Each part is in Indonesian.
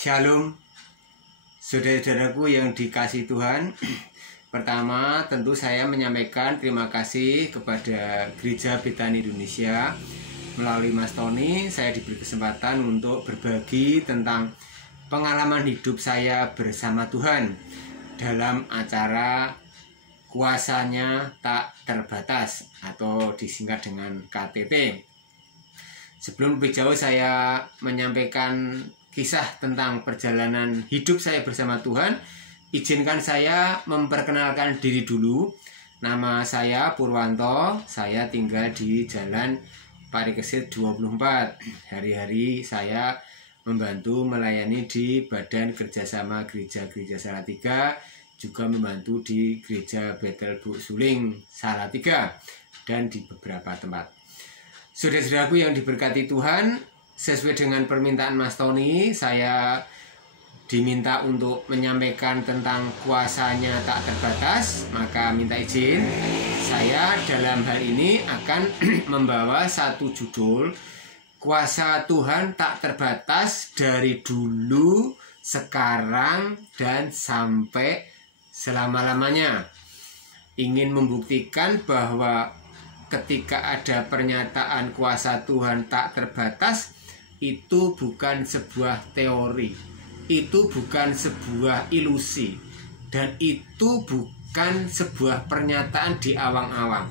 Shalom, saudara-saudaraku yang dikasihi Tuhan. Pertama, tentu saya menyampaikan terima kasih kepada Gereja Betani Indonesia. Melalui Mas Tony, saya diberi kesempatan untuk berbagi tentang pengalaman hidup saya bersama Tuhan dalam acara Kuasanya Tak Terbatas atau disingkat dengan KTT. Sebelum lebih jauh saya menyampaikan kisah tentang perjalanan hidup saya bersama Tuhan, izinkan saya memperkenalkan diri dulu. Nama saya Purwanto, saya tinggal di Jalan Parikesit 24. Hari-hari saya membantu melayani di Badan Kerjasama Gereja-Gereja Salatiga, juga membantu di Gereja Betel Bu Suling Salatiga, dan di beberapa tempat. Saudara-saudaraku yang diberkati Tuhan, sesuai dengan permintaan Mas Tony, saya diminta untuk menyampaikan tentang kuasanya tak terbatas. Maka minta izin, saya dalam hal ini akan membawa satu judul, Kuasa Tuhan Tak Terbatas dari dulu, sekarang, dan sampai selama-lamanya. Ingin membuktikan bahwa ketika ada pernyataan kuasa Tuhan tak terbatas, itu bukan sebuah teori, itu bukan sebuah ilusi, dan itu bukan sebuah pernyataan di awang-awang,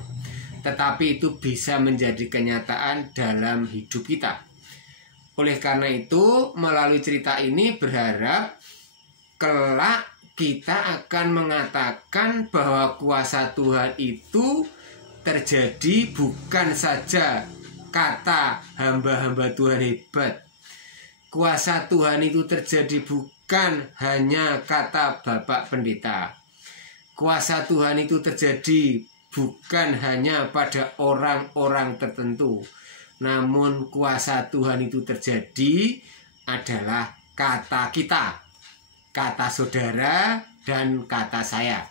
tetapi itu bisa menjadi kenyataan dalam hidup kita. Oleh karena itu, melalui cerita ini berharap kelak kita akan mengatakan bahwa kuasa Tuhan itu terjadi bukan saja kata hamba-hamba Tuhan hebat. Kuasa Tuhan itu terjadi bukan hanya kata Bapak Pendeta. Kuasa Tuhan itu terjadi bukan hanya pada orang-orang tertentu. Namun kuasa Tuhan itu terjadi adalah kata kita, kata saudara, dan kata saya.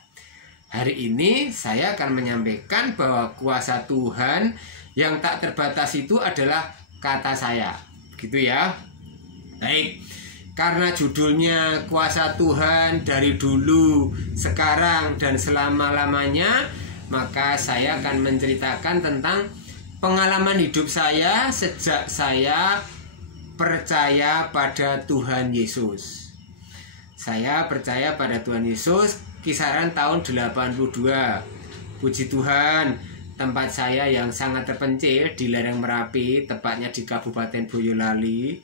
Hari ini saya akan menyampaikan bahwa kuasa Tuhan yang tak terbatas itu adalah kata saya. Gitu ya. Baik. Karena judulnya kuasa Tuhan dari dulu, sekarang, dan selama-lamanya, maka saya akan menceritakan tentang pengalaman hidup saya sejak saya percaya pada Tuhan Yesus. Saya percaya pada Tuhan Yesus kisaran tahun 82. Puji Tuhan, tempat saya yang sangat terpencil di lereng Merapi, tepatnya di Kabupaten Boyolali.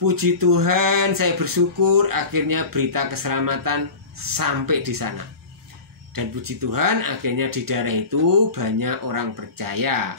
Puji Tuhan, saya bersyukur akhirnya berita keselamatan sampai di sana. Dan puji Tuhan, akhirnya di daerah itu banyak orang percaya.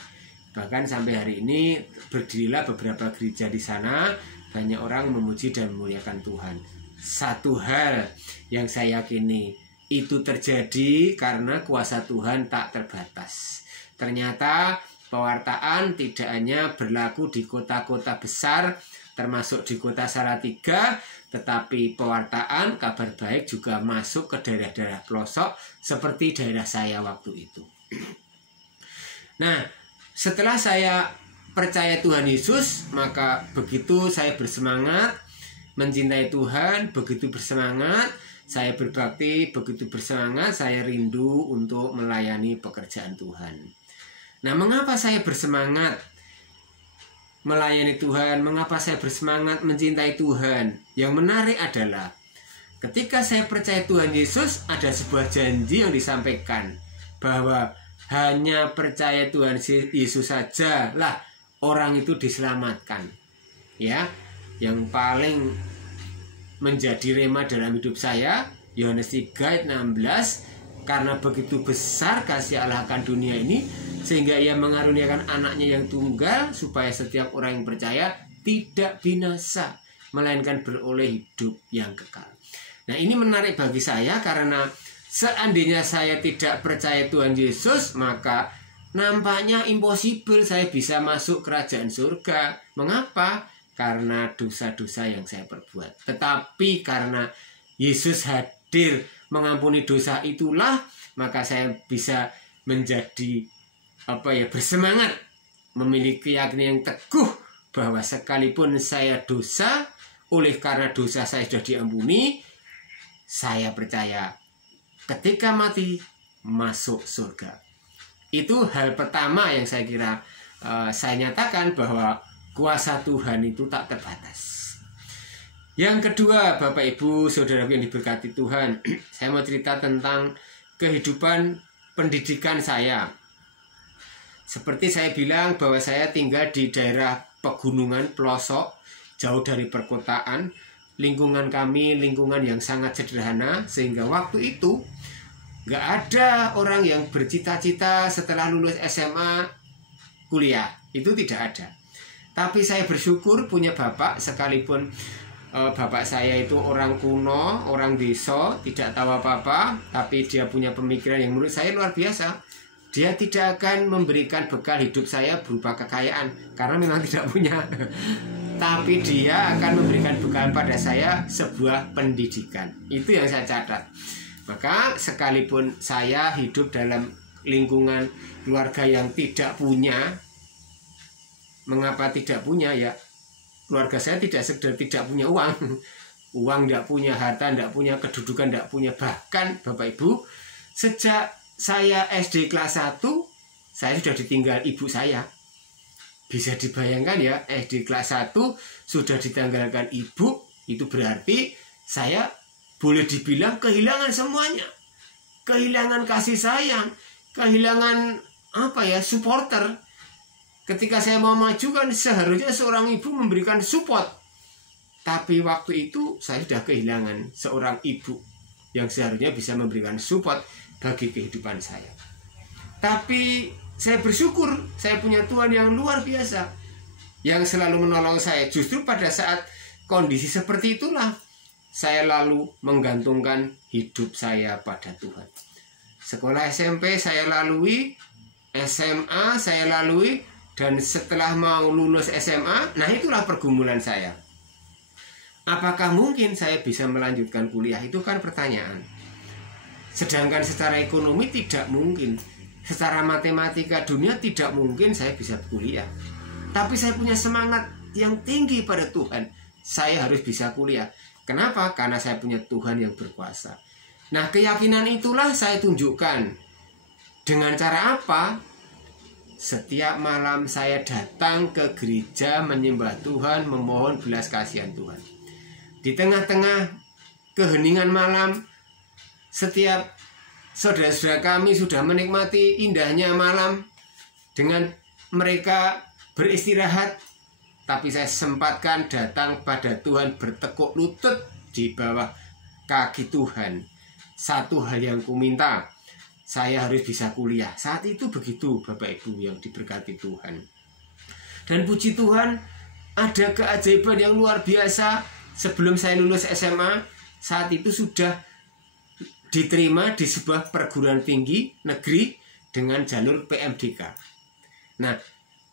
Bahkan sampai hari ini berdirilah beberapa gereja di sana, banyak orang memuji dan memuliakan Tuhan. Satu hal yang saya yakini, itu terjadi karena kuasa Tuhan tak terbatas. Ternyata pewartaan tidak hanya berlaku di kota-kota besar, termasuk di kota Salatiga, tetapi pewartaan kabar baik juga masuk ke daerah-daerah pelosok seperti daerah saya waktu itu. Nah, setelah saya percaya Tuhan Yesus, maka begitu saya bersemangat mencintai Tuhan, begitu bersemangat saya berbakti, begitu bersemangat saya rindu untuk melayani pekerjaan Tuhan. Nah, mengapa saya bersemangat melayani Tuhan? Mengapa saya bersemangat mencintai Tuhan? Yang menarik adalah ketika saya percaya Tuhan Yesus, ada sebuah janji yang disampaikan bahwa hanya percaya Tuhan Yesus saja lah orang itu diselamatkan. Ya, yang paling menjadi rema dalam hidup saya, Yohanes 3 ayat 16, karena begitu besar kasih Allah akan dunia ini, sehingga ia mengaruniakan anaknya yang tunggal, supaya setiap orang yang percaya tidak binasa, melainkan beroleh hidup yang kekal. Nah, ini menarik bagi saya karena seandainya saya tidak percaya Tuhan Yesus, maka nampaknya impossible saya bisa masuk kerajaan surga. Mengapa? Karena dosa-dosa yang saya perbuat. Tetapi karena Yesus hadir mengampuni dosa itulah, maka saya bisa menjadi bersemangat, memiliki keyakinan yang teguh bahwa sekalipun saya dosa, oleh karena dosa saya sudah diampuni, saya percaya ketika mati masuk surga. Itu hal pertama yang saya kira saya nyatakan bahwa kuasa Tuhan itu tak terbatas. Yang kedua, Bapak Ibu Saudara yang diberkati Tuhan, saya mau cerita tentang kehidupan pendidikan saya. Seperti saya bilang bahwa saya tinggal di daerah pegunungan pelosok, jauh dari perkotaan. Lingkungan kami lingkungan yang sangat sederhana, sehingga waktu itu nggak ada orang yang bercita-cita setelah lulus SMA kuliah. Itu tidak ada. Tapi saya bersyukur punya bapak, sekalipun bapak saya itu orang kuno, orang desa, tidak tahu apa-apa, tapi dia punya pemikiran yang menurut saya luar biasa. Dia tidak akan memberikan bekal hidup saya berupa kekayaan, karena memang tidak punya. Tapi dia akan memberikan bekal pada saya sebuah pendidikan. Itu yang saya catat. Maka sekalipun saya hidup dalam lingkungan keluarga yang tidak punya, mengapa tidak punya? Ya, keluarga saya tidak sekedar tidak punya uang. Uang tidak punya, harta tidak punya, kedudukan tidak punya. Bahkan Bapak Ibu, sejak saya SD kelas 1, saya sudah ditinggal ibu saya. Bisa dibayangkan ya, SD kelas 1 sudah ditinggalkan ibu, itu berarti saya boleh dibilang kehilangan semuanya. Kehilangan kasih sayang, kehilangan supporter. Ketika saya mau maju kan seharusnya seorang ibu memberikan support. Tapi waktu itu saya sudah kehilangan seorang ibu yang seharusnya bisa memberikan support bagi kehidupan saya. Tapi saya bersyukur saya punya Tuhan yang luar biasa, yang selalu menolong saya. Justru pada saat kondisi seperti itulah saya lalu menggantungkan hidup saya pada Tuhan. Sekolah SMP saya lalui, SMA saya lalui, dan setelah mau lulus SMA, nah itulah pergumulan saya. Apakah mungkin saya bisa melanjutkan kuliah? Itu kan pertanyaan. Sedangkan secara ekonomi tidak mungkin. Secara matematika dunia tidak mungkin saya bisa kuliah. Tapi saya punya semangat yang tinggi pada Tuhan. Saya harus bisa kuliah. Kenapa? Karena saya punya Tuhan yang berkuasa. Nah, keyakinan itulah saya tunjukkan. Dengan cara apa? Setiap malam saya datang ke gereja menyembah Tuhan, memohon belas kasihan Tuhan. Di tengah-tengah keheningan malam, setiap saudara-saudara kami sudah menikmati indahnya malam dengan mereka beristirahat, tapi saya sempatkan datang pada Tuhan, bertekuk lutut di bawah kaki Tuhan. Satu hal yang kuminta, saya harus bisa kuliah. Saat itu begitu Bapak Ibu yang diberkati Tuhan. Dan puji Tuhan, ada keajaiban yang luar biasa. Sebelum saya lulus SMA, saat itu sudah diterima di sebuah perguruan tinggi negeri dengan jalur PMDK. Nah,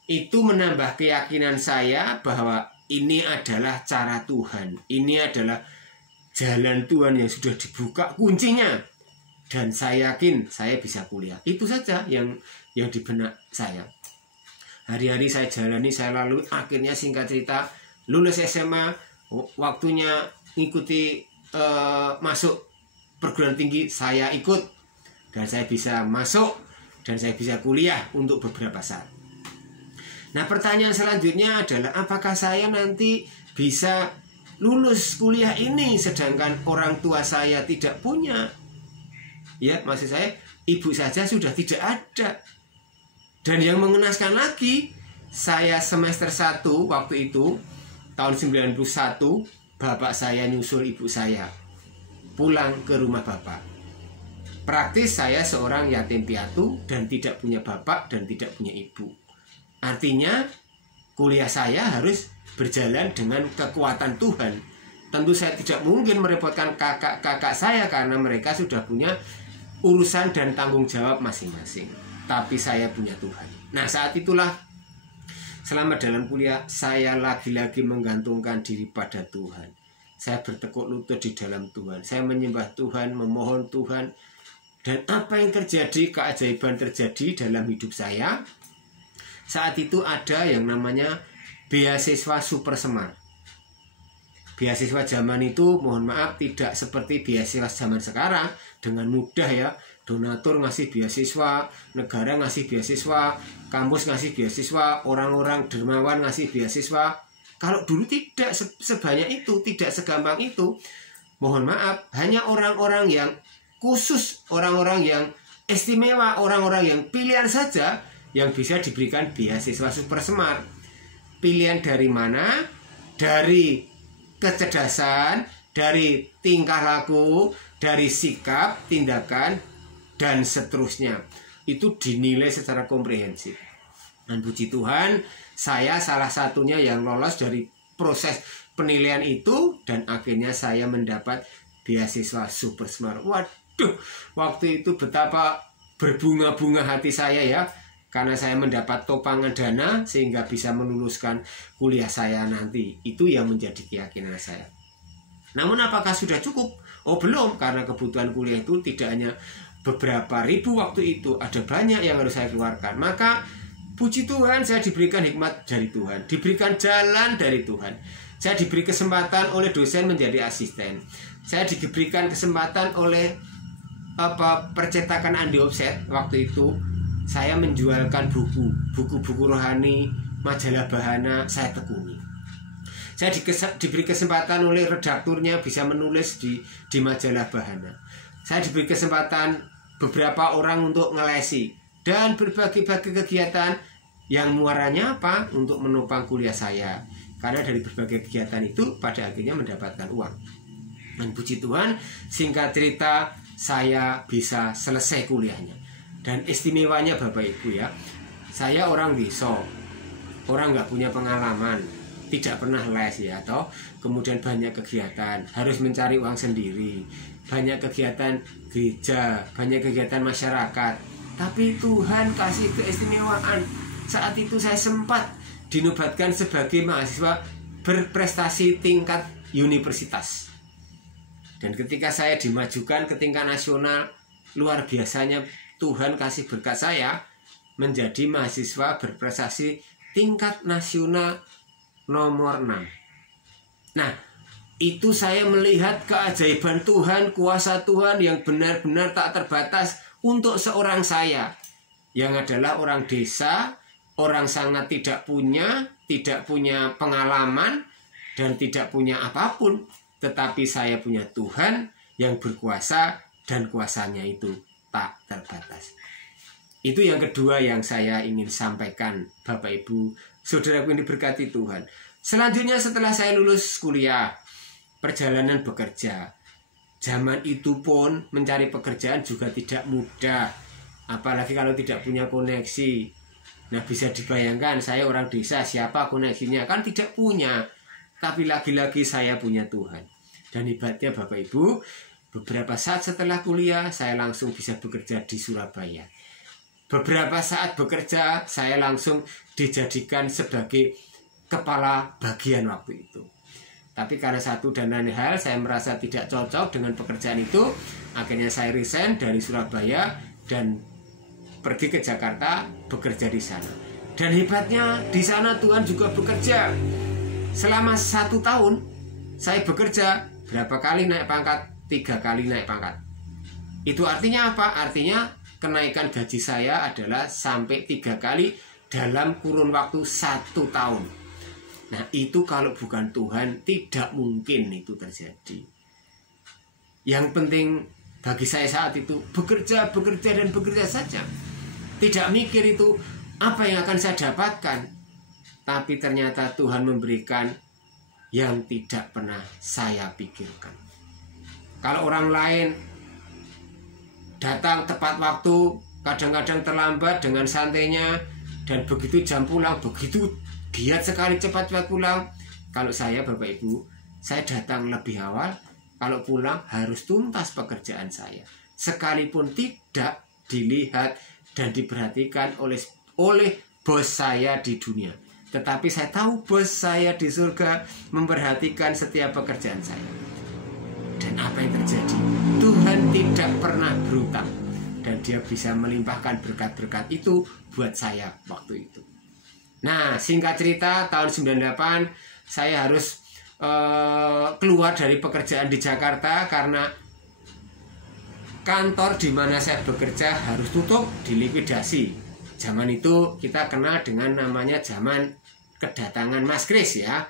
itu menambah keyakinan saya bahwa ini adalah cara Tuhan. Ini adalah jalan Tuhan yang sudah dibuka kuncinya. Dan saya yakin saya bisa kuliah. Itu saja yang di benak saya. Hari-hari saya jalani, saya lalui. Akhirnya singkat cerita, lulus SMA, waktunya ngikuti masuk perguruan tinggi, saya ikut. Dan saya bisa masuk, dan saya bisa kuliah untuk beberapa saat. Nah, pertanyaan selanjutnya adalah, apakah saya nanti bisa lulus kuliah ini sedangkan orang tua saya tidak punya? Ya, maksud saya, ibu saja sudah tidak ada. Dan yang mengenaskan lagi, saya semester 1 waktu itu, tahun 91, bapak saya nyusul ibu saya pulang ke rumah bapak. Praktis saya seorang yatim piatu dan tidak punya bapak dan tidak punya ibu. Artinya, kuliah saya harus berjalan dengan kekuatan Tuhan. Tentu saya tidak mungkin merepotkan kakak-kakak saya karena mereka sudah punya urusan dan tanggung jawab masing-masing. Tapi saya punya Tuhan. Nah, saat itulah selama dalam kuliah saya lagi-lagi menggantungkan diri pada Tuhan. Saya bertekuk lutut di dalam Tuhan. Saya menyembah Tuhan, memohon Tuhan. Dan apa yang terjadi, keajaiban terjadi dalam hidup saya. Saat itu ada yang namanya beasiswa Super Semar. beasiswa zaman itu mohon maaf tidak seperti beasiswa zaman sekarang dengan mudah ya. Donatur ngasih beasiswa, negara ngasih beasiswa, kampus ngasih beasiswa, orang-orang dermawan ngasih beasiswa. Kalau dulu tidak sebanyak itu, tidak segampang itu. Mohon maaf, hanya orang-orang yang khusus, orang-orang yang istimewa, orang-orang yang pilihan saja yang bisa diberikan beasiswa Super Semar. Pilihan dari mana? Dari kecerdasan, dari tingkah laku, dari sikap, tindakan, dan seterusnya. Itu dinilai secara komprehensif. Dan puji Tuhan, saya salah satunya yang lolos dari proses penilaian itu, dan akhirnya saya mendapat beasiswa Super Semar. Waduh, waktu itu betapa berbunga-bunga hati saya ya, karena saya mendapat topangan dana sehingga bisa meluluskan kuliah saya nanti. Itu yang menjadi keyakinan saya. Namun apakah sudah cukup? Oh belum, karena kebutuhan kuliah itu tidak hanya beberapa ribu waktu itu, ada banyak yang harus saya keluarkan. Maka puji Tuhan, saya diberikan hikmat dari Tuhan, diberikan jalan dari Tuhan. Saya diberi kesempatan oleh dosen menjadi asisten. Saya diberikan kesempatan oleh percetakan Andi Offset. Waktu itu saya menjualkan buku-buku rohani, majalah Bahana, saya tekuni. Saya diberi kesempatan oleh redakturnya bisa menulis di majalah Bahana. Saya diberi kesempatan beberapa orang untuk ngelesi dan berbagai-bagai kegiatan yang muaranya apa? Untuk menopang kuliah saya. Karena dari berbagai kegiatan itu pada akhirnya mendapatkan uang. Dan puji Tuhan, singkat cerita saya bisa selesai kuliahnya. Dan istimewanya Bapak Ibu ya, saya orang desa, orang nggak punya pengalaman, tidak pernah les ya, atau kemudian banyak kegiatan, harus mencari uang sendiri, banyak kegiatan gereja, banyak kegiatan masyarakat. Tapi Tuhan kasih keistimewaan. Saat itu saya sempat dinobatkan sebagai mahasiswa berprestasi tingkat universitas. Dan ketika saya dimajukan ke tingkat nasional, luar biasanya Tuhan kasih berkat saya menjadi mahasiswa berprestasi tingkat nasional nomor 6. Nah, itu saya melihat keajaiban Tuhan, kuasa Tuhan yang benar-benar tak terbatas untuk seorang saya, yang adalah orang desa, orang sangat tidak punya pengalaman, dan tidak punya apapun. Tetapi saya punya Tuhan yang berkuasa, dan kuasanya itu tak terbatas. Itu yang kedua yang saya ingin sampaikan, Bapak Ibu, saudaraku ini berkati Tuhan. Selanjutnya setelah saya lulus kuliah, perjalanan bekerja. Zaman itu pun mencari pekerjaan juga tidak mudah. Apalagi kalau tidak punya koneksi. Nah, bisa dibayangkan saya orang desa, siapa koneksinya? Kan tidak punya. Tapi lagi-lagi saya punya Tuhan. Dan hebatnya Bapak Ibu, beberapa saat setelah kuliah saya langsung bisa bekerja di Surabaya. Beberapa saat bekerja saya langsung dijadikan sebagai kepala bagian waktu itu. Tapi karena satu dan lain hal saya merasa tidak cocok dengan pekerjaan itu, akhirnya saya resign dari Surabaya dan pergi ke Jakarta bekerja di sana. Dan hebatnya di sana Tuhan juga bekerja. Selama 1 tahun saya bekerja berapa kali naik pangkat? 3 kali naik pangkat. Itu artinya apa? Artinya kenaikan gaji saya adalah sampai 3 kali dalam kurun waktu 1 tahun. Nah, itu kalau bukan Tuhan tidak mungkin itu terjadi. Yang penting bagi saya saat itu bekerja dan bekerja saja. Tidak mikir itu apa yang akan saya dapatkan. Tapi ternyata Tuhan memberikan yang tidak pernah saya pikirkan. Kalau orang lain datang tepat waktu, kadang-kadang terlambat dengan santainya, dan begitu jam pulang, begitu giat sekali cepat-cepat pulang. Kalau saya Bapak Ibu, saya datang lebih awal, kalau pulang harus tuntas pekerjaan saya. Sekalipun tidak dilihat dan diperhatikan oleh bos saya di dunia. Tetapi saya tahu bos saya di surga memperhatikan setiap pekerjaan saya. Dan apa yang terjadi? Tuhan tidak pernah berutang. Dan dia bisa melimpahkan berkat-berkat itu buat saya waktu itu. Nah, singkat cerita, tahun 98 saya harus keluar dari pekerjaan di Jakarta karena kantor di mana saya bekerja harus tutup, dilikuidasi. Zaman itu kita kenal dengan namanya zaman kedatangan Mas Kris ya.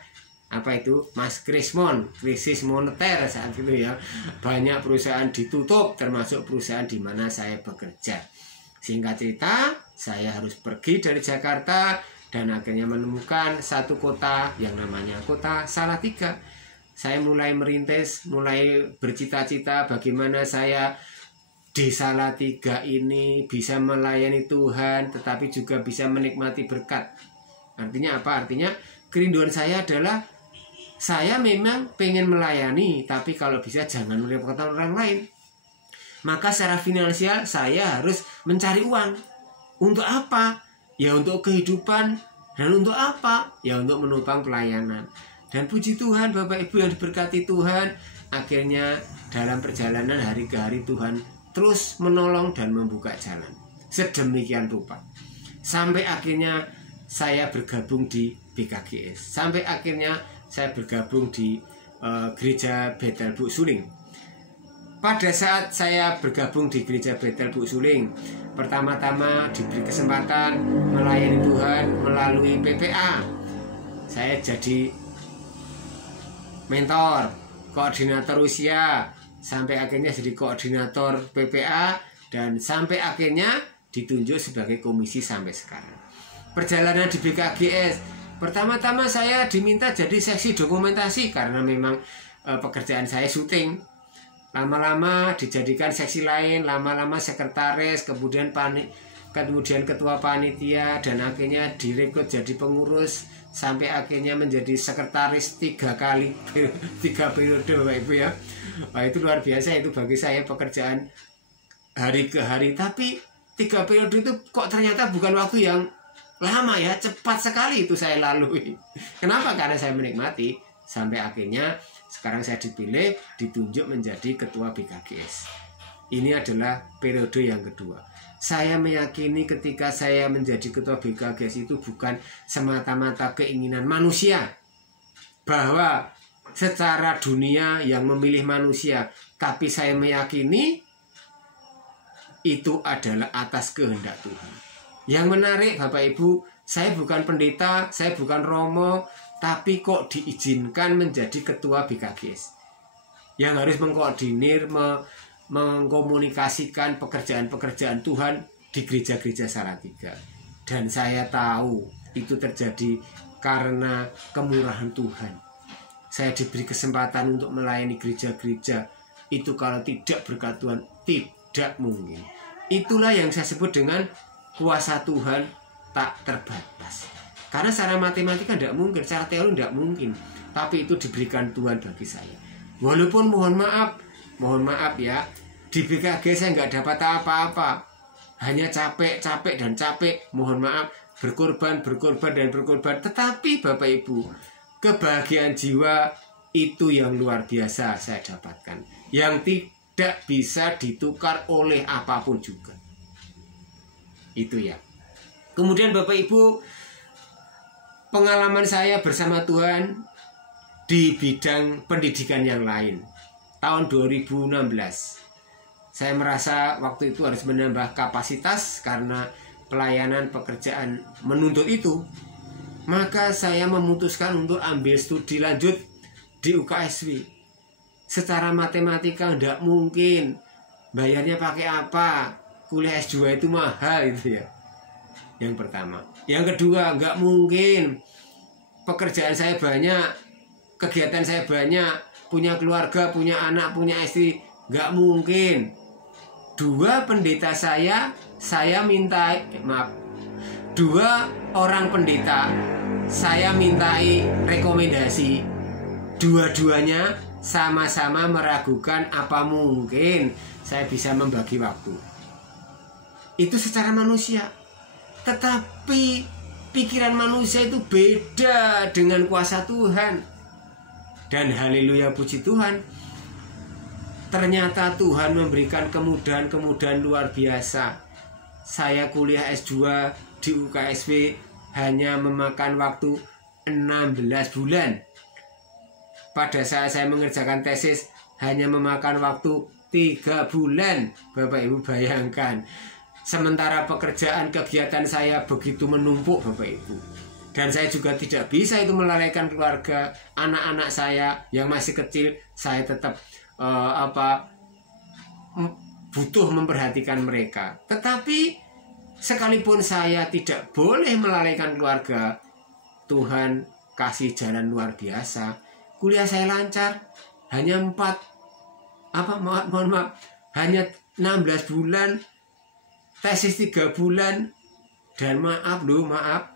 Apa itu? Mas Krismon, krisis moneter saat itu ya. Banyak perusahaan ditutup, termasuk perusahaan di mana saya bekerja. Singkat cerita, saya harus pergi dari Jakarta dan akhirnya menemukan satu kota yang namanya kota Salatiga. Saya mulai merintis, mulai bercita-cita bagaimana saya di Salatiga ini bisa melayani Tuhan, tetapi juga bisa menikmati berkat. Artinya apa? Artinya kerinduan saya adalah saya memang pengen melayani, tapi kalau bisa jangan merepotkan orang lain. Maka secara finansial saya harus mencari uang. Untuk apa? Ya untuk kehidupan. Dan untuk apa? Ya untuk menopang pelayanan. Dan puji Tuhan, Bapak Ibu yang diberkati Tuhan, akhirnya dalam perjalanan hari ke hari Tuhan terus menolong dan membuka jalan sedemikian rupa sampai akhirnya saya bergabung di BKGS, sampai akhirnya saya bergabung di gereja Bethel Buk Suling. Pada saat saya bergabung di gereja Bethel Buk Suling, pertama-tama diberi kesempatan melayani Tuhan melalui PPA. Saya jadi mentor, koordinator usia, sampai akhirnya jadi koordinator PPA, dan sampai akhirnya ditunjuk sebagai komisi sampai sekarang. Perjalanan di BKGS, pertama-tama saya diminta jadi seksi dokumentasi karena memang pekerjaan saya syuting. Lama-lama dijadikan seksi lain, lama-lama sekretaris, kemudian ketua panitia, dan akhirnya direkrut jadi pengurus, sampai akhirnya menjadi sekretaris 3 periode Bapak Ibu ya. Wah, itu luar biasa, itu bagi saya pekerjaan hari ke hari. Tapi 3 periode itu kok ternyata bukan waktu yang lama ya, cepat sekali itu saya lalui. Kenapa? Karena saya menikmati sampai akhirnya sekarang saya dipilih, ditunjuk menjadi ketua BKGS. Ini adalah periode yang kedua. Saya meyakini ketika saya menjadi ketua BKGS itu bukan semata-mata keinginan manusia, bahwa secara dunia yang memilih manusia, tapi saya meyakini itu adalah atas kehendak Tuhan. Yang menarik Bapak Ibu, saya bukan pendeta, saya bukan romo, tapi kok diizinkan menjadi ketua BKGS yang harus mengkoordinir, mengkomunikasikan pekerjaan-pekerjaan Tuhan di gereja-gereja Salatiga. Dan saya tahu itu terjadi karena kemurahan Tuhan. Saya diberi kesempatan untuk melayani gereja-gereja. Itu kalau tidak berkat Tuhan, tidak mungkin. Itulah yang saya sebut dengan kuasa Tuhan tak terbatas. Karena secara matematika tidak mungkin, secara teori tidak mungkin. Tapi itu diberikan Tuhan bagi saya. Walaupun mohon maaf ya, di BKG saya nggak dapat apa-apa. Hanya capek dan capek, mohon maaf, berkorban dan berkorban. Tetapi Bapak Ibu, kebahagiaan jiwa itu yang luar biasa saya dapatkan, yang tidak bisa ditukar oleh apapun juga. Itu ya. Kemudian Bapak Ibu, pengalaman saya bersama Tuhan di bidang pendidikan yang lain. Tahun 2016, saya merasa waktu itu harus menambah kapasitas karena pelayanan pekerjaan menuntut itu. Maka saya memutuskan untuk ambil studi lanjut di UKSW. Secara matematika tidak mungkin. Bayarnya pakai apa? Kuliah S2 itu mahal itu ya. Yang pertama. Yang kedua, nggak mungkin. Pekerjaan saya banyak, kegiatan saya banyak, punya keluarga, punya anak, punya istri. Nggak mungkin. 2 pendeta saya minta, 2 orang pendeta saya mintai rekomendasi. Dua-duanya sama-sama meragukan apa mungkin saya bisa membagi waktu. Itu secara manusia. Tetapi pikiran manusia itu beda dengan kuasa Tuhan. Dan haleluya, puji Tuhan, ternyata Tuhan memberikan kemudahan-kemudahan luar biasa. Saya kuliah S2 di UKSW hanya memakan waktu 16 bulan. pada saat saya mengerjakan tesis hanya memakan waktu 3 bulan. Bapak Ibu bayangkan. Sementara pekerjaan kegiatan saya begitu menumpuk Bapak Ibu. Dan saya juga tidak bisa itu melalaikan keluarga, anak-anak saya yang masih kecil. Saya tetap butuh memperhatikan mereka. Tetapi sekalipun saya tidak boleh melalaikan keluarga, Tuhan kasih jalan luar biasa. Kuliah saya lancar, hanya hanya 16 bulan, tesis 3 bulan, dan maaf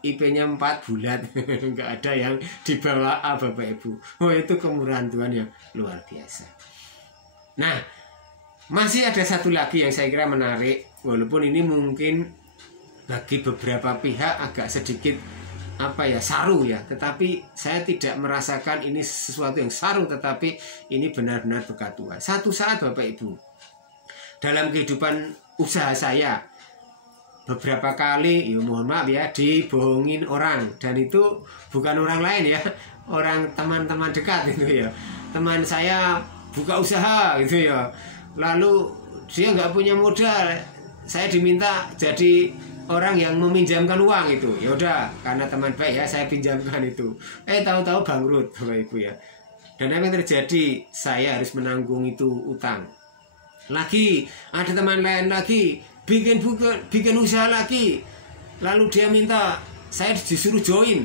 IP-nya 4 bulan. Nggak ada yang di bawah A Bapak Ibu. Oh, itu kemurahan Tuhan yang luar biasa. Nah, masih ada satu lagi yang saya kira menarik, walaupun ini mungkin bagi beberapa pihak agak sedikit saru ya, tetapi saya tidak merasakan ini sesuatu yang saru, tetapi ini benar-benar berkat Tuhan. Satu saat Bapak Ibu, dalam kehidupan usaha saya beberapa kali, ya mohon maaf ya, dibohongin orang, dan itu bukan orang lain ya, orang teman-teman dekat itu ya. Teman saya buka usaha gitu ya, lalu dia nggak punya modal, saya diminta jadi orang yang meminjamkan uang itu. Ya udah, karena teman baik ya, saya pinjamkan itu. Tahu-tahu bangkrut Bapak Ibu ya. Dan apa yang terjadi? Saya harus menanggung itu utang. Lagi ada teman lain lagi bikin usaha lagi. Lalu dia minta saya disuruh join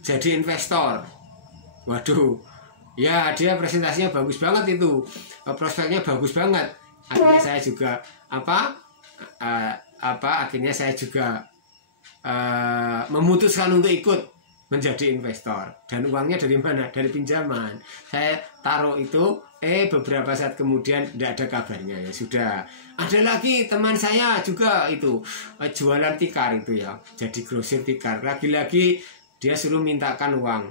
jadi investor. Waduh. Ya, dia presentasinya bagus banget itu. Prospeknya bagus banget. Akhirnya saya juga akhirnya saya juga memutuskan untuk ikut menjadi investor. Dan uangnya dari mana? Dari pinjaman. Saya taruh itu, beberapa saat kemudian tidak ada kabarnya. Ya sudah. Ada lagi teman saya juga itu jualan tikar itu ya, jadi grosir tikar. Lagi-lagi dia suruh mintakan uang,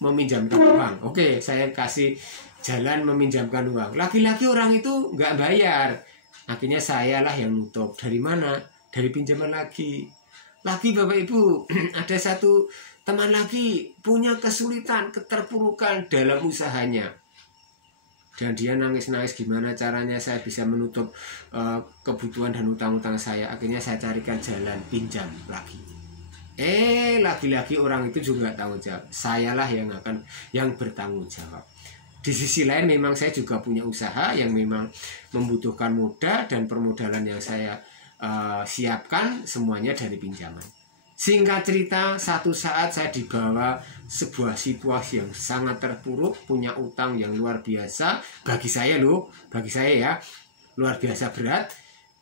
meminjamkan uang. Oke, saya kasih jalan meminjamkan uang. Lagi-lagi orang itu nggak bayar. Akhirnya sayalah yang nutup. Dari mana? Dari pinjaman lagi. Lagi Bapak Ibu, ada satu teman lagi punya kesulitan, keterpurukan dalam usahanya. Dan dia nangis-nangis, gimana caranya saya bisa menutup kebutuhan dan utang-utang saya. Akhirnya saya carikan jalan pinjam lagi. Lagi-lagi orang itu juga tanggung jawab. Sayalah yang bertanggung jawab. Di sisi lain memang saya juga punya usaha yang memang membutuhkan modal, dan permodalan yang saya siapkan semuanya dari pinjaman. Singkat cerita, satu saat saya dibawa sebuah situasi yang sangat terpuruk, punya utang yang luar biasa bagi saya ya, luar biasa berat,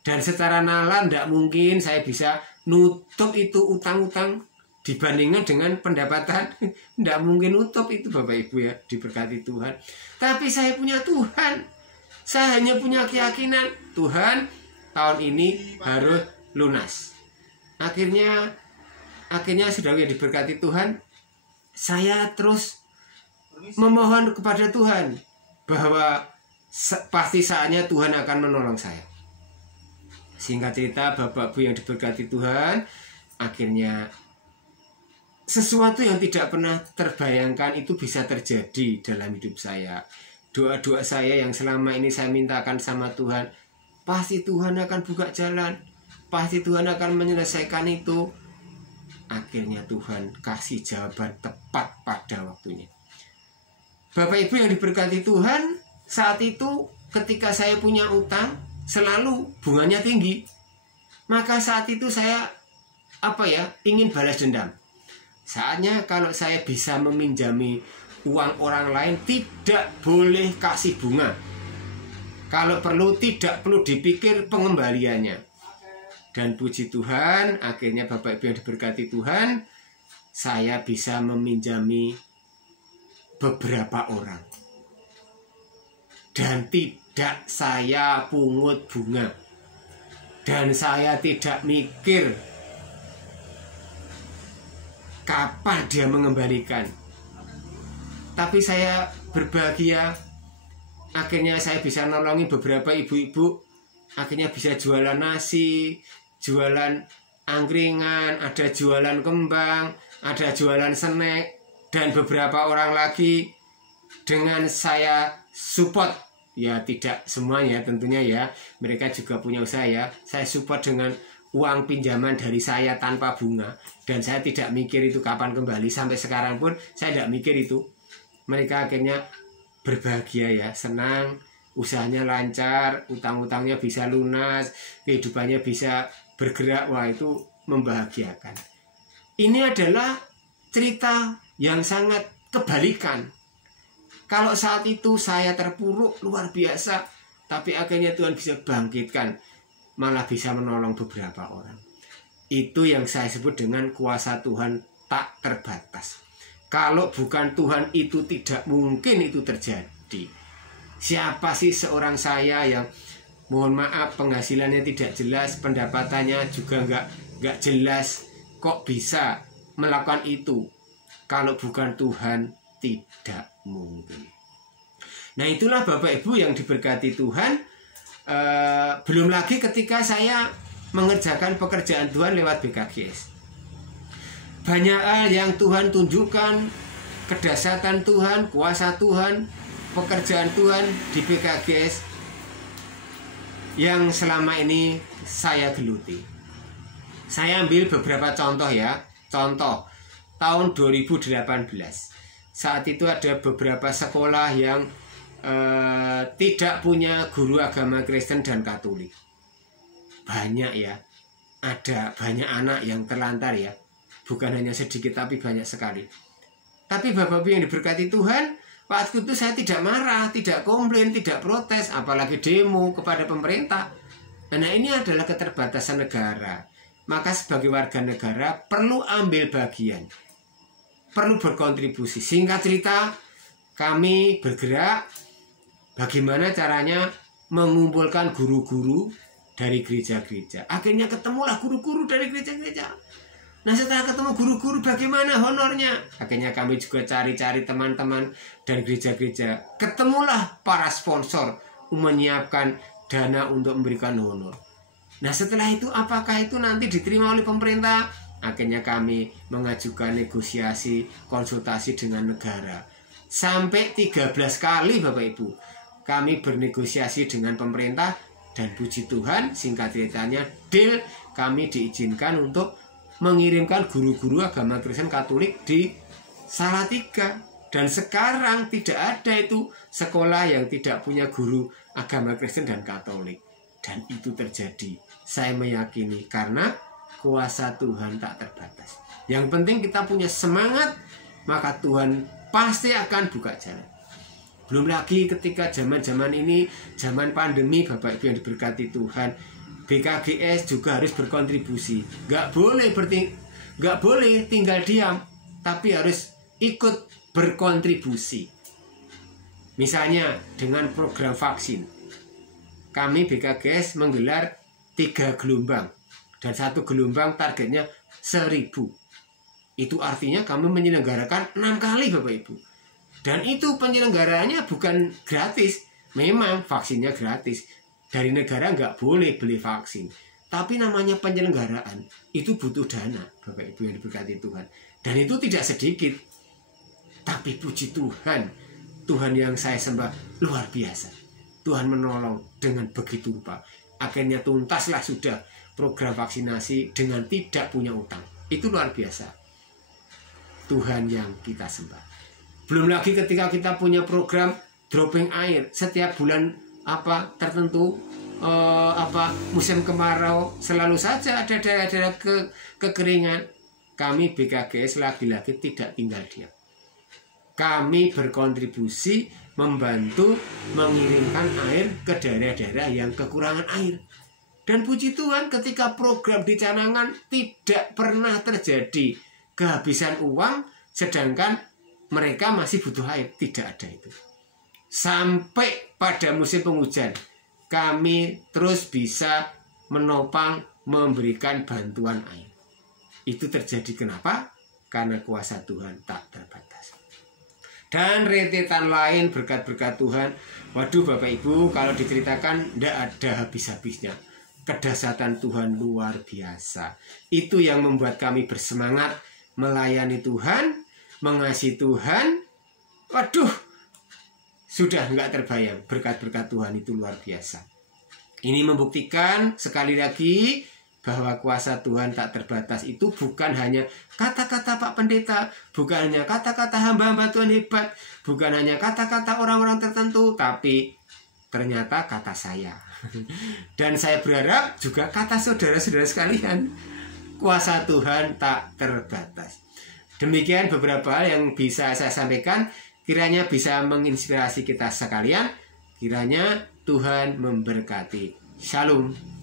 dan secara nalar tidak mungkin saya bisa nutup itu utang-utang. Dibandingkan dengan pendapatan, tidak mungkin nutup itu Bapak Ibu ya, diberkati Tuhan. Tapi saya punya Tuhan. Saya hanya punya keyakinan, Tuhan tahun ini harus lunas. Akhirnya saudara yang diberkati Tuhan, saya terus memohon kepada Tuhan bahwa pasti saatnya Tuhan akan menolong saya. Singkat cerita Bapak Ibu yang diberkati Tuhan, akhirnya sesuatu yang tidak pernah terbayangkan itu bisa terjadi dalam hidup saya. Doa-doa saya yang selama ini saya mintakan sama Tuhan, pasti Tuhan akan buka jalan, pasti Tuhan akan menyelesaikan itu. Akhirnya Tuhan kasih jawaban tepat pada waktunya. Bapak Ibu yang diberkati Tuhan, saat itu ketika saya punya utang, selalu bunganya tinggi. Maka saat itu saya ingin balas dendam. Saatnya kalau saya bisa meminjami uang orang lain, tidak boleh kasih bunga. Kalau perlu, tidak perlu dipikir pengembaliannya. Dan puji Tuhan, akhirnya Bapak Ibu yang diberkati Tuhan, saya bisa meminjami beberapa orang. Dan tidak saya pungut bunga. Dan saya tidak mikir kapan dia mengembalikan. Tapi saya berbahagia. Akhirnya saya bisa nolongi beberapa ibu-ibu. Akhirnya bisa jualan nasi, jualan angkringan, ada jualan kembang, ada jualan snack. dan beberapa orang lagi dengan saya support, ya tidak semuanya tentunya ya, mereka juga punya usaha ya, saya support dengan uang pinjaman dari saya tanpa bunga, dan saya tidak mikir itu kapan kembali. Sampai sekarang pun saya tidak mikir itu. Mereka akhirnya berbahagia ya, senang, usahanya lancar, utang-utangnya bisa lunas, kehidupannya bisa bergerak. Wah, itu membahagiakan. Ini adalah cerita yang sangat kebalikan. Kalau saat itu saya terpuruk luar biasa, tapi akhirnya Tuhan bisa bangkitkan, malah bisa menolong beberapa orang. Itu yang saya sebut dengan kuasa Tuhan tak terbatas. Kalau bukan Tuhan, itu tidak mungkin itu terjadi. Siapa sih seorang saya yang mohon maaf penghasilannya tidak jelas, pendapatannya juga nggak jelas, kok bisa melakukan itu? Kalau bukan Tuhan, tidak mungkin. Nah, itulah Bapak Ibu yang diberkati Tuhan. Belum lagi ketika saya mengerjakan pekerjaan Tuhan lewat BKGS. Banyak hal yang Tuhan tunjukkan, kedahsyatan Tuhan, kuasa Tuhan, pekerjaan Tuhan di BKGS yang selama ini saya geluti. Saya ambil beberapa contoh ya. Contoh, tahun 2018. Saat itu ada beberapa sekolah yang tidak punya guru agama Kristen dan Katolik. Banyak ya, ada banyak anak yang terlantar ya, bukan hanya sedikit tapi banyak sekali. Tapi Bapak Ibu yang diberkati Tuhan, waktu itu saya tidak marah, tidak komplain, tidak protes, apalagi demo kepada pemerintah. Nah, ini adalah keterbatasan negara. Maka sebagai warga negara perlu ambil bagian, perlu berkontribusi. Singkat cerita, kami bergerak bagaimana caranya mengumpulkan guru-guru dari gereja-gereja. Akhirnya ketemulah guru-guru dari gereja-gereja. Nah, setelah ketemu guru-guru, bagaimana honornya? Akhirnya kami juga cari-cari teman-teman dari gereja-gereja. Ketemulah para sponsor menyiapkan dana untuk memberikan honor. Nah, setelah itu apakah itu nanti diterima oleh pemerintah? Akhirnya kami mengajukan negosiasi, konsultasi dengan negara. Sampai 13 kali Bapak Ibu kami bernegosiasi dengan pemerintah, dan puji Tuhan singkat ceritanya deal, kami diizinkan untuk mengirimkan guru-guru agama Kristen Katolik di Salatiga. Dan sekarang tidak ada itu sekolah yang tidak punya guru agama Kristen dan Katolik. Dan itu terjadi, saya meyakini, karena kuasa Tuhan tak terbatas. Yang penting kita punya semangat, maka Tuhan pasti akan buka jalan. Belum lagi ketika zaman-zaman ini, zaman pandemi, Bapak Ibu yang diberkati Tuhan, BKGS juga harus berkontribusi. Gak boleh tinggal diam, tapi harus ikut berkontribusi. Misalnya dengan program vaksin, kami BKGS menggelar 3 gelombang, dan 1 gelombang targetnya 1000. Itu artinya kami menyelenggarakan 6 kali Bapak Ibu. Dan itu penyelenggaraannya bukan gratis. Memang vaksinnya gratis. Dari negara nggak boleh beli vaksin. Tapi namanya penyelenggaraan, itu butuh dana Bapak Ibu yang diberkati Tuhan. Dan itu tidak sedikit. Tapi puji Tuhan, Tuhan yang saya sembah luar biasa. Tuhan menolong dengan begitu rupa. Akhirnya tuntaslah sudah program vaksinasi dengan tidak punya utang. Itu luar biasa. Tuhan yang kita sembah. Belum lagi ketika kita punya program dropping air setiap bulan tertentu, musim kemarau, selalu saja ada daerah-daerah kekeringan. Kami BKGS lagi-lagi tidak tinggal diam. Kami berkontribusi membantu mengirimkan air ke daerah-daerah yang kekurangan air. Dan puji Tuhan ketika program dicanangkan tidak pernah terjadi kehabisan uang, sedangkan mereka masih butuh air. Tidak ada itu. Sampai pada musim penghujan, kami terus bisa menopang, memberikan bantuan air. Itu terjadi kenapa? Karena kuasa Tuhan tak terbatas. Dan rentetan lain berkat-berkat Tuhan. Waduh Bapak Ibu, kalau diceritakan tidak ada habis-habisnya. Kedahsyatan Tuhan luar biasa. Itu yang membuat kami bersemangat melayani Tuhan, mengasihi Tuhan, waduh, sudah nggak terbayang. Berkat-berkat Tuhan itu luar biasa. Ini membuktikan sekali lagi bahwa kuasa Tuhan tak terbatas itu bukan hanya kata-kata Pak Pendeta, bukan hanya kata-kata hamba-hamba Tuhan hebat, bukan hanya kata-kata orang-orang tertentu, tapi ternyata kata saya. Dan saya berharap juga kata saudara-saudara sekalian. Kuasa Tuhan tak terbatas. Demikian beberapa hal yang bisa saya sampaikan, kiranya bisa menginspirasi kita sekalian. Kiranya Tuhan memberkati. Shalom.